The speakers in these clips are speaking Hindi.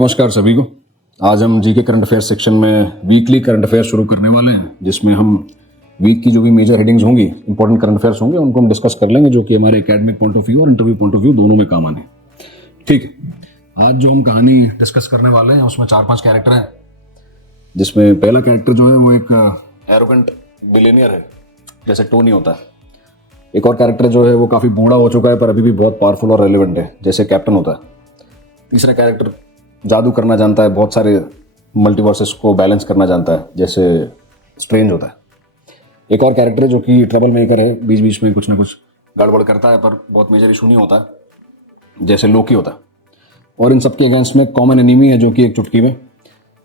नमस्कार सभी को। आज हम जीके करंट अफेयर्स सेक्शन में वीकली करंट अफेयर्स शुरू करने वाले हैं, जिसमें हम वीक की जो भी मेजर हेडिंग्स होंगी, इंपॉर्टेंट करंट अफेयर्स होंगे, उनको हम डिस्कस कर लेंगे, जो कि हमारे एकेडमिक पॉइंट ऑफ व्यू और इंटरव्यू पॉइंट ऑफ व्यू दोनों में काम आने। ठीक है, आज जो हम कहानी डिस्कस करने वाले हैं उसमें 4-5 कैरेक्टर हैं, जिसमें पहला कैरेक्टर जो है वो एक एरोगेंट बिलियनियर है, जैसे टोनी होता है। एक और कैरेक्टर जो है वो काफ़ी बूढ़ा हो चुका है पर अभी भी बहुत पावरफुल और रेलिवेंट है, जैसे कैप्टन होता है। तीसरा कैरेक्टर जादू करना जानता है, बहुत सारे मल्टीवर्सेस को बैलेंस करना जानता है, जैसे स्ट्रेंज होता है। एक और कैरेक्टर है जो कि ट्रबल मेकर है, बीच बीच में कुछ ना कुछ गड़बड़ करता है पर बहुत मेजर इशू नहीं होता, जैसे लोकी होता है। और इन सबके अगेंस्ट में कॉमन एनिमी है जो कि एक चुटकी में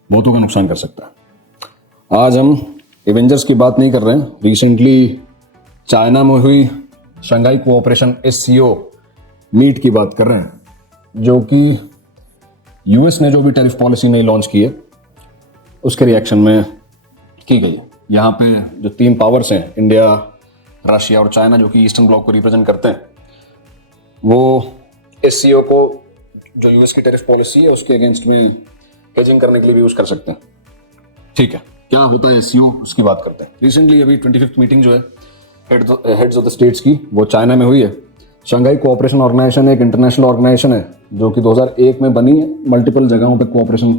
बहुतों का नुकसान कर सकता है। आज हम एवेंजर्स की बात नहीं कर रहे हैं, रिसेंटली चाइना में हुई शंघाई कोऑपरेशन SCO मीट की बात कर रहे हैं, जो कि यूएस ने जो भी टैरिफ पॉलिसी नई लॉन्च की है उसके रिएक्शन में की गई है। यहाँ पे जो 3 पावर्स हैं, इंडिया, रशिया और चाइना, जो कि ईस्टर्न ब्लॉक को रिप्रेजेंट करते हैं, वो SCO को जो यूएस की टैरिफ पॉलिसी है उसके अगेंस्ट में हेजिंग करने के लिए भी यूज कर सकते हैं। ठीक है, क्या होता है SCO उसकी बात करते हैं। रिसेंटली अभी 25th मीटिंग जो है हेड्स ऑफ द स्टेट्स की, वो चाइना में हुई है। शंघाई कोऑपरेशन ऑर्गेनाइजेशन एक इंटरनेशनल ऑर्गेनाइजेशन है जो कि 2001 में बनी है, मल्टीपल जगहों पे कोऑपरेशन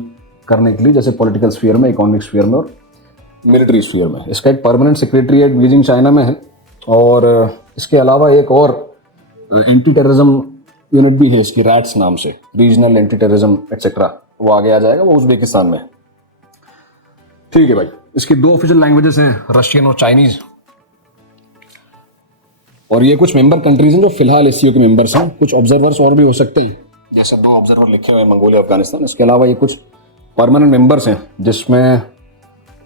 करने के लिए, जैसे पॉलिटिकल स्फीयर में, इकोनॉमिक स्फीयर में और मिलिट्री स्फीयर में। इसका एक परमानेंट सेक्रेटरीट बीजिंग चाइना में है, और इसके अलावा एक और एंटी टेररिज्म यूनिट भी है इसकी, रैट्स नाम से, रीजनल एंटी टेररिज्म एक्सेट्रा, वो आगे आ जाएगा, वो उज्बेकिस्तान में है। ठीक है भाई, इसकी 2 ऑफिशियल लैंग्वेजेस हैं, रशियन और चाइनीज। और ये कुछ मेंबर कंट्रीज हैं जो फिलहाल SCO के मेंबर्स हैं। कुछ ऑब्जर्वर्स और भी हो सकते हैं, जैसे 2 ऑब्जर्वर लिखे हुए हैं, मंगोलिया, अफगानिस्तान। इसके अलावा ये कुछ परमानेंट मेंबर्स हैं, जिसमें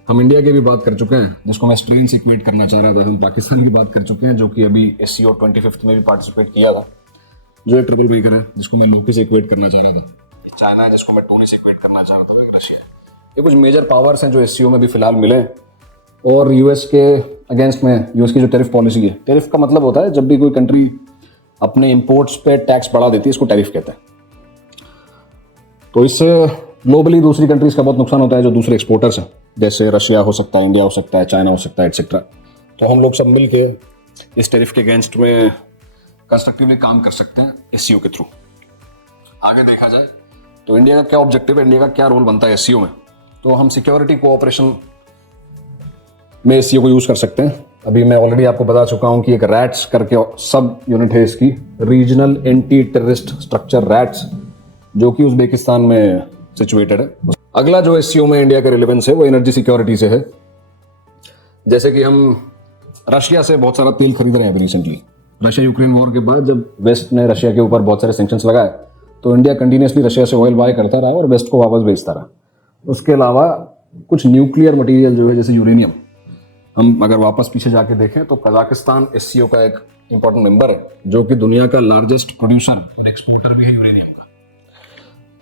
हम इंडिया की भी बात कर चुके हैं, जिसको मैं स्ट्रेन से इक्वेट करना चाह रहा था। हम पाकिस्तान की बात कर चुके हैं, जो कि अभी SCO 25th में भी पार्टिसिपेट किया था, जो एक ट्रबल मेकर है, जिसको मैं लोकी से इक्वेट करना चाह रहा था। चाइना है, जिसको मैं टोनी से इक्वेट करना चाह रहा था, रशिया। ये कुछ मेजर पावर्स हैं जो SCO में भी फिलहाल मिले। और यूएस के अगेंस्ट में यूएस की जो टैरिफ पॉलिसी है, टैरिफ का मतलब होता है जब भी कोई कंट्री अपने इंपोर्ट्स पे टैक्स बढ़ा देती है, इसको टैरिफ कहते हैं। तो इससे ग्लोबली दूसरी कंट्रीज का बहुत नुकसान होता है जो दूसरे एक्सपोर्टर्स हैं, जैसे रशिया हो सकता है, इंडिया हो सकता है, चाइना हो सकता है, एक्सेट्रा। तो हम लोग सब मिलके इस टैरिफ के अगेंस्ट में कंस्ट्रक्टिवली काम कर सकते हैं SCO के थ्रू। आगे देखा जाए तो इंडिया का क्या ऑब्जेक्टिव है, इंडिया का क्या रोल बनता है SCO में, तो हम सिक्योरिटी कोऑपरेशन में SCO को यूज कर सकते हैं। अभी मैं ऑलरेडी आपको बता चुका हूं कि एक रैट्स करके सब यूनिट है इसकी, regional anti terrorist structure rats, जो कि उज्बेकिस्तान में सिचुएटेड है। अगला जो SCO में इंडिया का रिलेवेंस है वो एनर्जी सिक्योरिटी से है। जैसे कि हम रशिया से बहुत सारा तेल खरीद रहे हैं अभी रिसेंटली। रशिया यूक्रेन वॉर के बाद जब वेस्ट ने रशिया के ऊपर बहुत सारे सैंक्शंस लगाए, तो इंडिया कंटिन्यूसली रशिया से ऑयल बाय करता रहा और वेस्ट को वापस बेचता रहा। उसके अलावा कुछ न्यूक्लियर मटेरियल जो है, जैसे यूरेनियम, हम अगर वापस पीछे जाके देखें तो कजाकिस्तान SCO का एक इंपॉर्टेंट मेंबर है, जो कि दुनिया का लार्जेस्ट प्रोड्यूसर और एक्सपोर्टर भी है यूरेनियम का।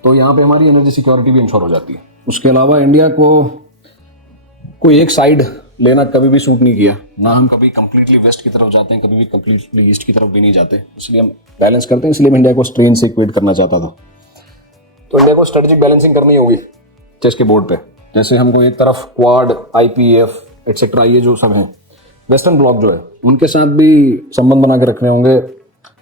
तो यहाँ पे हमारी एनर्जी सिक्योरिटी भी इंश्योर हो जाती है। उसके अलावा इंडिया को कोई एक साइड लेना कभी भी सूट नहीं किया, ना हम कभी कंप्लीटली वेस्ट की तरफ जाते हैं, कभी भी कंप्लीटली ईस्ट की तरफ भी नहीं जाते, इसलिए हम बैलेंस करते हैं। इसलिए मैं इंडिया को स्ट्रेन से इक्वेट करना चाहता था। तो इंडिया को स्ट्रेटेजिक बैलेंसिंग करनी होगी चेस के बोर्ड पे। जैसे हमको एक तरफ क्वाड, IPEF एक्सेट्रा, ये जो सब हैं, वेस्टर्न ब्लॉक जो है, उनके साथ भी संबंध बना के रखने होंगे,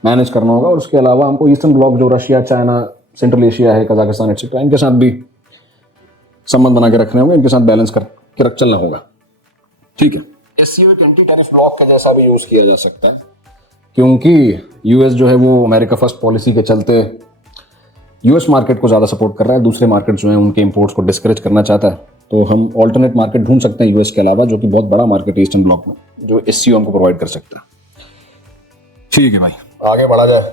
मैनेज करना होगा। और उसके अलावा हमको ईस्टर्न ब्लॉक जो रशिया, चाइना, सेंट्रल एशिया है, कजाकिस्तान एक्सेट्रा, इनके साथ भी संबंध बना के रखने होंगे, इनके साथ बैलेंस करके चलना होगा। ठीक है, SCO एक एंटी टैरिफ ब्लॉक का जैसा भी यूज किया जा सकता है, क्योंकि यूएस जो है वो अमेरिका फर्स्ट पॉलिसी के चलते यूएस मार्केट को ज़्यादा सपोर्ट कर रहा है, दूसरे मार्केट जो है उनके इंपोर्ट्स को डिस्करेज करना चाहता है। तो हम ऑल्टरनेट मार्केट ढूंढ सकते हैं यूएस के अलावा, जो कि बहुत बड़ा मार्केट है ईस्टर्न ब्लॉक में, जो SCO हमको प्रोवाइड कर सकता है। ठीक है भाई, आगे बढ़ा जाए।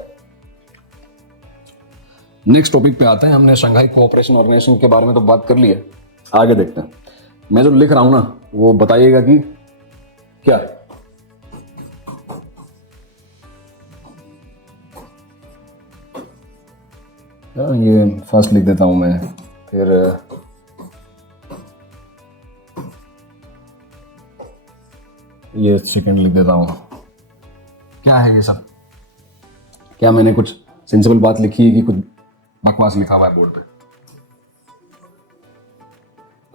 नेक्स्ट टॉपिक पे आते हैं। हमने शंघाई कोऑपरेशन ऑर्गेनाइजेशन के बारे में तो बात कर ली है, आगे देखते हैं। मैं जो लिख रहा हूं ना, वो बताइएगा कि क्या है। ये फर्स्ट लिख देता हूं मैं, फिर ये सेकंड लिख देता हूं। क्या है ये सब? क्या मैंने कुछ सेंसिबल बात लिखी है कि कुछ बकवास लिखा हुआ है बोर्ड पे?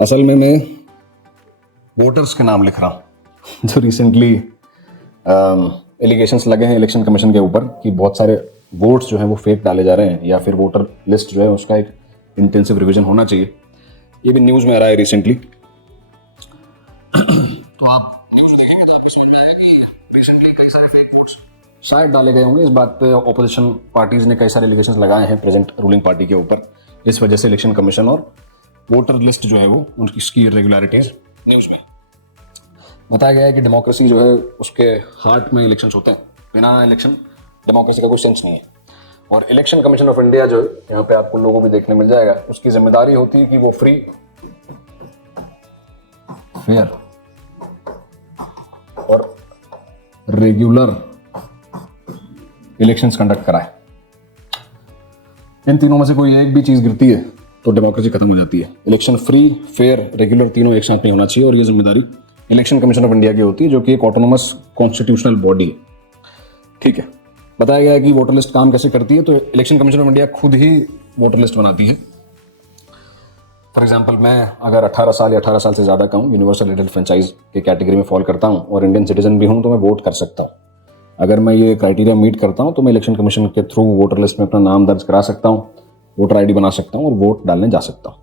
असल में मैं वोटर्स के नाम लिख रहा हूँ जो रिसेंटली एलिगेशंस लगे हैं इलेक्शन कमीशन के ऊपर कि बहुत सारे वोट्स जो हैं वो फेक डाले जा रहे हैं, या फिर वोटर लिस्ट जो है उसका एक इंटेंसिव रिवीजन होना चाहिए। ये भी न्यूज़ में आ रहा है रिसेंटली। तो आप न्यूज़ देखेंगे तो आपको समझ में आएगा कि रिसेंटली कई सारे फेक वोट्स शायद डाले गए होंगे। इस बात पे ऑपोजिशन पार्टीज ने कई सारे एलिगेशंस लगाए हैं प्रेजेंट रूलिंग पार्टी के ऊपर। इस वजह से इलेक्शन कमीशन और वोटर लिस्ट जो है वो उनकी इरेगुलरिटीज न्यूज़ में बताया गया है कि डेमोक्रेसी जो है उसके हार्ट में इलेक्शंस होते हैं। बिना इलेक्शन डेमोक्रेसी का कोई सेंस नहीं है। और इलेक्शन कमीशन ऑफ इंडिया जो है यहाँ पे आपको लोगों भी देखने मिल जाएगा, उसकी जिम्मेदारी होती है कि वो फ्री, फेयर और रेगुलर इलेक्शंस कंडक्ट कराए। इन तीनों में से कोई एक भी चीज गिरती है तो डेमोक्रेसी खत्म हो जाती है। इलेक्शन फ्री, फेयर, रेगुलर तीनों एक साथ नहीं होना चाहिए, और ये जिम्मेदारी इलेक्शन कमीशन ऑफ इंडिया की होती है जो कि एक ऑटोनोमस कॉन्स्टिट्यूशनल बॉडी है। ठीक है, बताया गया है कि वोटर लिस्ट काम कैसे करती है। तो इलेक्शन कमीशन ऑफ इंडिया खुद ही वोटर लिस्ट बनाती है। फॉर एग्जाम्पल, मैं अगर 18 साल या 18 साल से ज़्यादा का हूँ, यूनिवर्सल एडल्ट फ्रेंचाइज के कैटेगरी में फॉल करता हूँ और इंडियन सिटीजन भी हूँ, तो मैं वोट कर सकता हूँ। अगर मैं ये क्राइटेरिया मीट करता हूँ तो मैं इलेक्शन कमीशन के थ्रू वोटर लिस्ट में अपना नाम दर्ज करा सकता हूँ, वोटर आईडी बना सकता हूँ और वोट डालने जा सकता हूँ।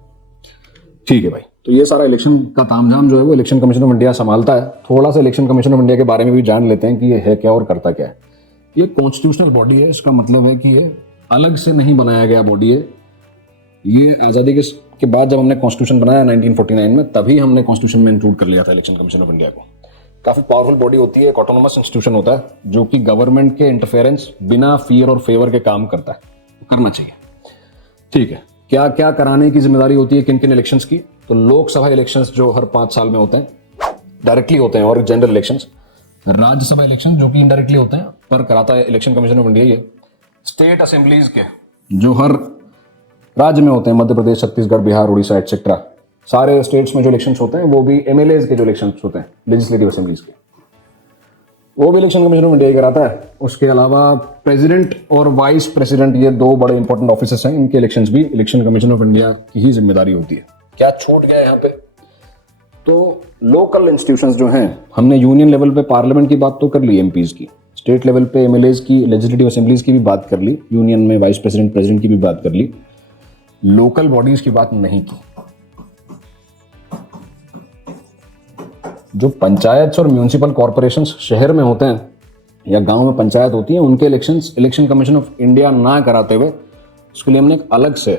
ठीक है भाई, तो ये सारा इलेक्शन का तामझाम जो है वो इलेक्शन कमीशन ऑफ इंडिया संभालता है। थोड़ा सा इलेक्शन कमीशन ऑफ इंडिया के बारे में भी जान लेते हैं कि ये है क्या और करता क्या है। ये कॉन्स्टिट्यूशनल बॉडी है। इसका मतलब है कि ये अलग से नहीं बनाया गया बॉडी है। ये आज़ादी के बाद जब हमने कॉन्स्टिट्यूशन बनाया 1949 में, तभी हमने कॉन्स्टिट्यूशन में इंक्लूड कर लिया था इलेक्शन कमीशन ऑफ इंडिया को। काफ़ी पावरफुल बॉडी होती है, एक ऑटोनोमस इंस्टीट्यूशन होता है जो कि गवर्नमेंट के इंटरफेरेंस बिना फियर और फेवर के काम करता है। करना चाहिए। ठीक है, क्या क्या कराने की जिम्मेदारी होती है किन किन इलेक्शंस की? तो लोकसभा इलेक्शंस जो हर 5 साल में होते हैं, डायरेक्टली होते हैं, और जनरल इलेक्शंस। राज्यसभा इलेक्शन जो कि इनडायरेक्टली होते हैं पर कराता है इलेक्शन कमीशन ऑफ इंडिया। ये स्टेट असेंबलीज के जो हर राज्य में होते हैं, मध्य प्रदेश, छत्तीसगढ़, बिहार, उड़ीसा एटसेट्रा, सारे स्टेट्स में जो इलेक्शंस होते हैं वो भी एमएलएज के जो इलेक्शंस होते हैं, लेजिस्लेटिव असेंबलीज के, वो भी इलेक्शन कमीशन ऑफ इंडिया ही कराता है। उसके अलावा प्रेसिडेंट और वाइस प्रेसिडेंट, ये 2 बड़े इंपॉर्टेंट ऑफिसर्स हैं, इनके इलेक्शंस भी इलेक्शन कमीशन ऑफ इंडिया की ही जिम्मेदारी होती है। क्या छूट गया यहाँ पे? तो लोकल इंस्टीट्यूशंस जो हैं, हमने यूनियन लेवल पे पार्लियामेंट की बात तो कर ली, एमपीज की, स्टेट लेवल पे एमएलएज की, लेजिस्लेटिव असेंबलीज की भी बात कर ली, यूनियन में वाइस प्रेसिडेंट, प्रेसिडेंट की भी बात कर ली, लोकल बॉडीज की बात नहीं की। जो पंचायत और म्यूनिसिपल कॉर्पोरेशंस शहर में होते हैं या गांव में पंचायत होती है, उनके elections election commission of India ना कराते हुए उसके लिए हमने अलग से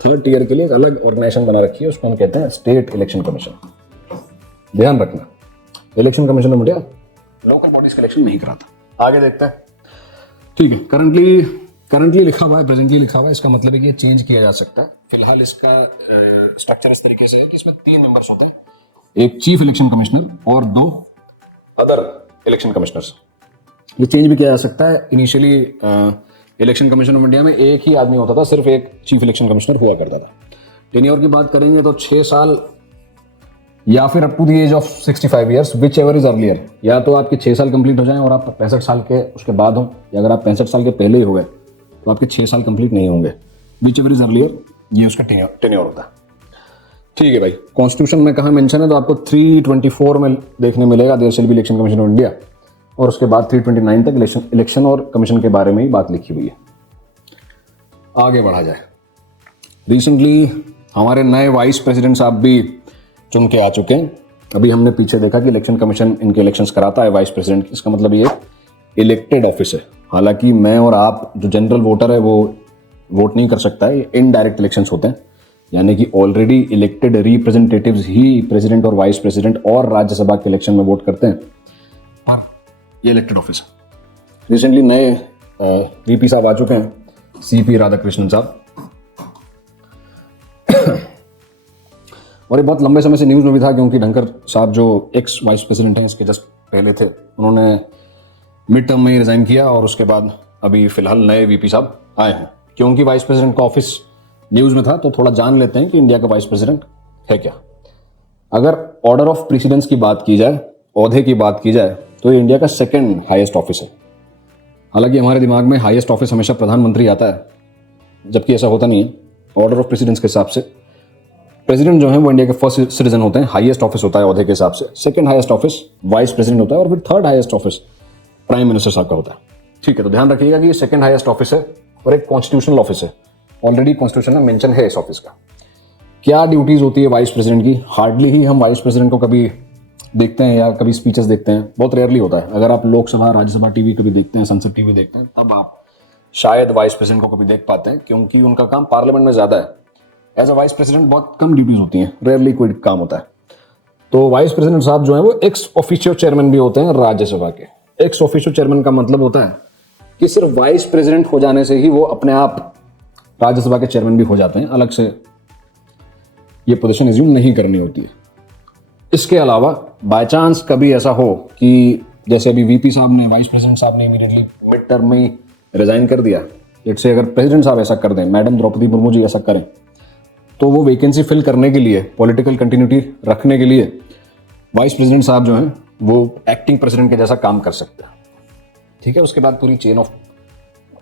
3rd टियर के लिए एक अलग ऑर्गेनाइजेशन बना रखी है, उसको हम कहते हैं स्टेट इलेक्शन कमीशन। ध्यान रखना, election commission of India local bodies का इलेक्शन नहीं कराता। आगे देखते हैं। ठीक है, करंटली लिखा हुआ है, प्रेजेंटली लिखा हुआ है, इसका मतलब है कि ये चेंज किया जा सकता है। फिलहाल इसका स्ट्रक्चर इस तरीके से है कि इसमें 3 मेंबर्स होते हैं, एक चीफ इलेक्शन कमिश्नर और 2 अदर इलेक्शन कमिश्नर्स। ये चेंज भी किया जा सकता है। Initially election commission of India में एक ही आदमी होता था, सिर्फ एक चीफ इलेक्शन कमिश्नर हुआ करता था। टेन्योर की बात करेंगे तो 6 साल या फिर up to the age of 65 years, whichever is earlier. या तो आपके 6 साल कंप्लीट हो जाएं और आप 65 साल के उसके बाद हो, या अगर आप 65 साल के पहले ही हो गए तो आपके 6 साल कंप्लीट नहीं होंगे। विच एवर इज अर्लियर, ये उसका टेन्योर होता है। ठीक है भाई, कॉन्स्टिट्यूशन में कहाँ मेंशन है तो आपको 324 में देखने मिलेगा there shall be election commission of India, और उसके बाद 329 तक इलेक्शन और कमीशन के बारे में ही बात लिखी हुई है। आगे बढ़ा जाए। रिसेंटली हमारे नए वाइस प्रेसिडेंट साहब भी चुन के आ चुके हैं। अभी हमने पीछे देखा कि इलेक्शन कमीशन इनके इलेक्शंस कराता है वाइस प्रेसिडेंट, इसका मतलब ये इलेक्टेड ऑफिस है। हालांकि मैं और आप जो जनरल वोटर है वो वोट नहीं कर सकता है, इनडायरेक्ट इलेक्शंस होते हैं, यानी कि ऑलरेडी इलेक्टेड रिप्रेजेंटेटिव्स ही प्रेसिडेंट और वाइस प्रेसिडेंट और राज्यसभा के इलेक्शन में वोट करते हैं, पर ये इलेक्टेड ऑफिस है। रिसेंटली नए वीपी साहब आ चुके हैं, सीपी राधाकृष्णन साहब, और ये बहुत लंबे समय से न्यूज़ में भी था क्योंकि धनखड़ साहब जो एक्स वाइस प्रेसिडेंट हैं इसके जस्ट पहले थे, उन्होंने मिड टर्म में ही रिजाइन किया और उसके बाद अभी फिलहाल नए वीपी साहब आए हैं। क्योंकि वाइस प्रेसिडेंट का ऑफिस न्यूज़ में था तो थोड़ा जान लेते हैं कि इंडिया का वाइस प्रेसिडेंट है क्या। अगर ऑर्डर ऑफ प्रेसिडेंस की बात की जाए, ओहदे की बात की जाए, तो ये इंडिया का 2nd हाईएस्ट ऑफिस है। हालांकि हमारे दिमाग में हाईएस्ट ऑफिस हमेशा प्रधानमंत्री आता है, जबकि ऐसा होता नहीं है। ऑर्डर ऑफ प्रेसिडेंस के हिसाब से प्रेसिडेंट जो है वो इंडिया के फर्स्ट सिटीजन होते हैं, हाईएस्ट ऑफिस होता है ओहदे के हिसाब से। Second highest office vice president होता है और फिर third highest office prime minister साहब का होता है। ठीक है, तो ध्यान रखिएगा कि ये सेकंड हाईएस्ट ऑफिस है और एक कॉन्स्टिट्यूशनल ऑफिस है। ऑलरेडी कॉन्स्टिट्यूशन में मेंशन है इस ऑफिस का। क्या ड्यूटीज होती है वाइस प्रेसिडेंट की? हार्डली ही हम वाइस प्रेसिडेंट को कभी देखते हैं या कभी स्पीचेस देखते हैं, बहुत रेयरली होता है। अगर आप लोकसभा, राज्यसभा टीवी कभी देखते हैं, संसद टीवी देखते हैं, तब आप शायद वाइस प्रेसिडेंट को कभी देख पाते हैं, क्योंकि उनका काम पार्लियामेंट में ज्यादा है। एज अ वाइस प्रेसिडेंट बहुत कम ड्यूटीज होती हैं, रेयरली कोई काम होता है। तो वाइस प्रेसिडेंट साहब जो है वो एक्स ऑफिशियो चेयरमैन भी होते हैं राज्यसभा के। एक्स ऑफिशियो चेयरमैन का मतलब होता है कि सिर्फ वाइस प्रेसिडेंट हो जाने से ही वो अपने आप राज्यसभा के चेयरमैन भी हो जाते हैं, अलग से ये पोजीशन एज्यूम नहीं करनी होती है। इसके अलावा बाय चांस कभी ऐसा हो कि जैसे अभी वीपी साहब ने, वाइस प्रेसिडेंट साहब ने इमीडिएटली मिड टर्म में ही रिजाइन कर दिया, लेट्स से अगर प्रेसिडेंट साहब ऐसा कर दें, मैडम द्रौपदी मुर्मू जी ऐसा करें, तो वो वैकेंसी फिल करने के लिए, पॉलिटिकल कंटिन्यूटी रखने के लिए वाइस प्रेसिडेंट साहब जो हैं वो एक्टिंग प्रेसिडेंट के जैसा काम कर सकते हैं। ठीक है, उसके बाद पूरी चेन ऑफ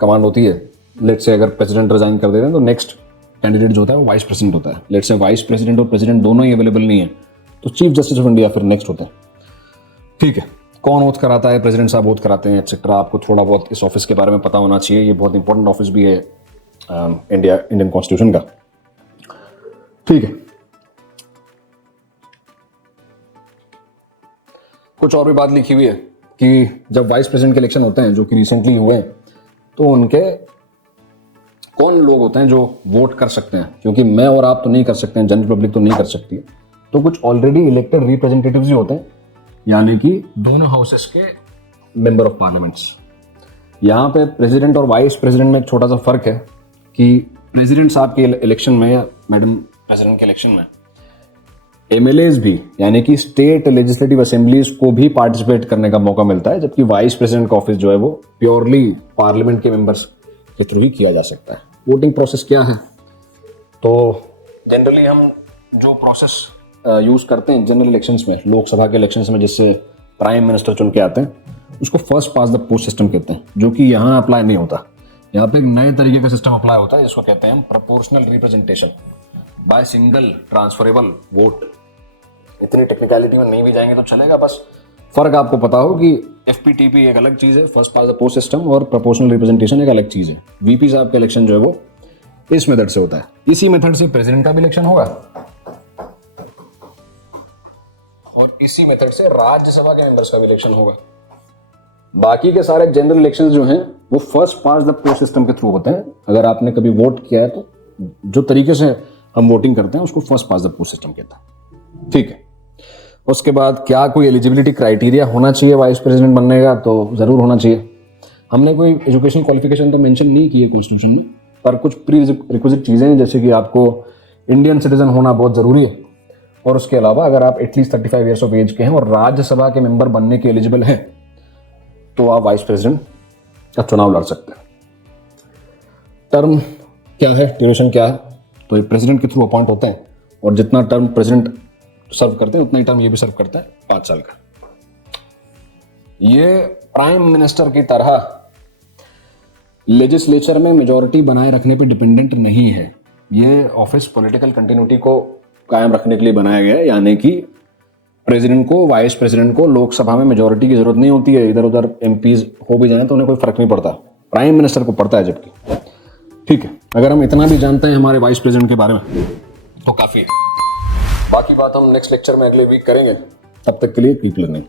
कमांड होती है। लेट्स से अगर प्रेसिडेंट रिजाइन कर दे रहे हैं तो नेक्स्ट कैंडिडेट जो होता है वो वाइस प्रेसिडेंट होता है। लेट्स से वाइस प्रेसिडेंट और प्रेसिडेंट दोनों ही अवेलेबल नहीं है तो चीफ जस्टिस ऑफ इंडिया फिर नेक्स्ट होते हैं। ठीक है, कौन ओथ कराता है? प्रेसिडेंट साहब ओथ कराते हैं एक्सेट्रा। आपको थोड़ा बहुत इस ऑफिस के बारे में पता होना चाहिए, ये बहुत इंपॉर्टेंट ऑफिस भी है इंडियन कॉन्स्टिट्यूशन का। ठीक है, कुछ और भी बात लिखी हुई है कि जब वाइस प्रेसिडेंट के इलेक्शन होते हैं, जो कि रिसेंटली हुए हैं, तो उनके कौन लोग होते हैं जो वोट कर सकते हैं, क्योंकि मैं और आप तो नहीं कर सकते हैं, जनरल पब्लिक तो नहीं कर सकती है। तो कुछ ऑलरेडी इलेक्टेड रिप्रेजेंटेटिव्स ही होते हैं, यानी कि दोनों हाउसेस के मेंबर ऑफ पार्लियामेंट्स। यहाँ पे प्रेसिडेंट और वाइस प्रेसिडेंट में एक छोटा सा फर्क है कि प्रेसिडेंट साहब के इलेक्शन में या मैडम प्रेसिडेंट के इलेक्शन में एमएलएज भी, यानी कि स्टेट लेजिस्लेटिव असेंबलीज को भी पार्टिसिपेट करने का मौका मिलता है, जबकि वाइस प्रेसिडेंट का ऑफिस जो है वो प्योरली पार्लियामेंट के मेंबर्स के थ्रू ही किया जा सकता है। वोटिंग प्रोसेस क्या है? तो जनरली हम जो प्रोसेस यूज करते हैं जनरल इलेक्शंस में, लोकसभा के इलेक्शंस में, जिससे प्राइम मिनिस्टर चुन के आते हैं, उसको first pass the post system कहते हैं, जो कि यहाँ अप्लाई नहीं होता। यहाँ पे एक नए तरीके का सिस्टम अप्लाई होता है, जिसको कहते हैं proportional representation by single transferable vote. इतनी टेक्निकलिटी में नहीं भी जाएंगे तो चलेगा, बस फर्क आपको पता हो कि एफपीटीपी एक अलग चीज है, first pass the post system, और प्रोपोर्शनल रिप्रेजेंटेशन एक अलग चीज है। वीपी साहब का इलेक्शन जो है वो इस मेथड से होता है। इसी मेथड से प्रेसिडेंट का भी इलेक्शन होगा और इसी मेथड से राज्यसभा के मेंबर्स का भी इलेक्शन होगा। बाकी के सारे जनरल इलेक्शंस जो हैं वो first pass the post system के थ्रू होते हैं। अगर आपने कभी वोट किया है तो जो तरीके से हम वोटिंग करते हैं उसको first pass the post system कहता है। ठीक है, उसके बाद क्या कोई एलिजिबिलिटी क्राइटेरिया होना चाहिए वाइस प्रेसिडेंट बनने का? तो जरूर होना चाहिए। हमने कोई एजुकेशन क्वालिफिकेशन तो मेंशन नहीं की है कॉन्स्टिट्यूशन में, पर कुछ प्री रिक्विजिट चीजें हैं, जैसे कि आपको इंडियन सिटीजन होना बहुत जरूरी है, और उसके अलावा अगर आप एटलीस्ट 35 ईयर्स ऑफ एज के हैं और राज्यसभा के मेंबर बनने के एलिजिबल हैं तो आप वाइस प्रेसिडेंट का चुनाव लड़ सकते हैं। टर्म क्या है, ड्यूरेशन क्या है? तो ये प्रेसिडेंट के थ्रू अपॉइंट होते हैं और जितना टर्म प्रेसिडेंट सर्व करते हैं उतना ही टर्म ये भी सर्व करता है, 5 साल का। ये प्राइम मिनिस्टर की तरह लेजिस्लेचर में मेजॉरिटी बनाए रखने पे डिपेंडेंट नहीं है। ये ऑफिस पॉलिटिकल कंटिन्यूटी को कायम रखने के लिए बनाया गया है, यानी कि प्रेसिडेंट को, वाइस प्रेसिडेंट को लोकसभा में मेजॉरिटी की जरूरत नहीं होती है। इधर उधर एमपीज हो भी जाए तो उन्हें कोई फर्क नहीं पड़ता, प्राइम मिनिस्टर को पड़ता है जबकि। ठीक है, अगर हम इतना भी जानते हैं हमारे वाइस प्रेसिडेंट के बारे में तो काफी है। बाकी बात हम नेक्स्ट लेक्चर में अगले वीक करेंगे। तब तक के लिए कीप लर्निंग।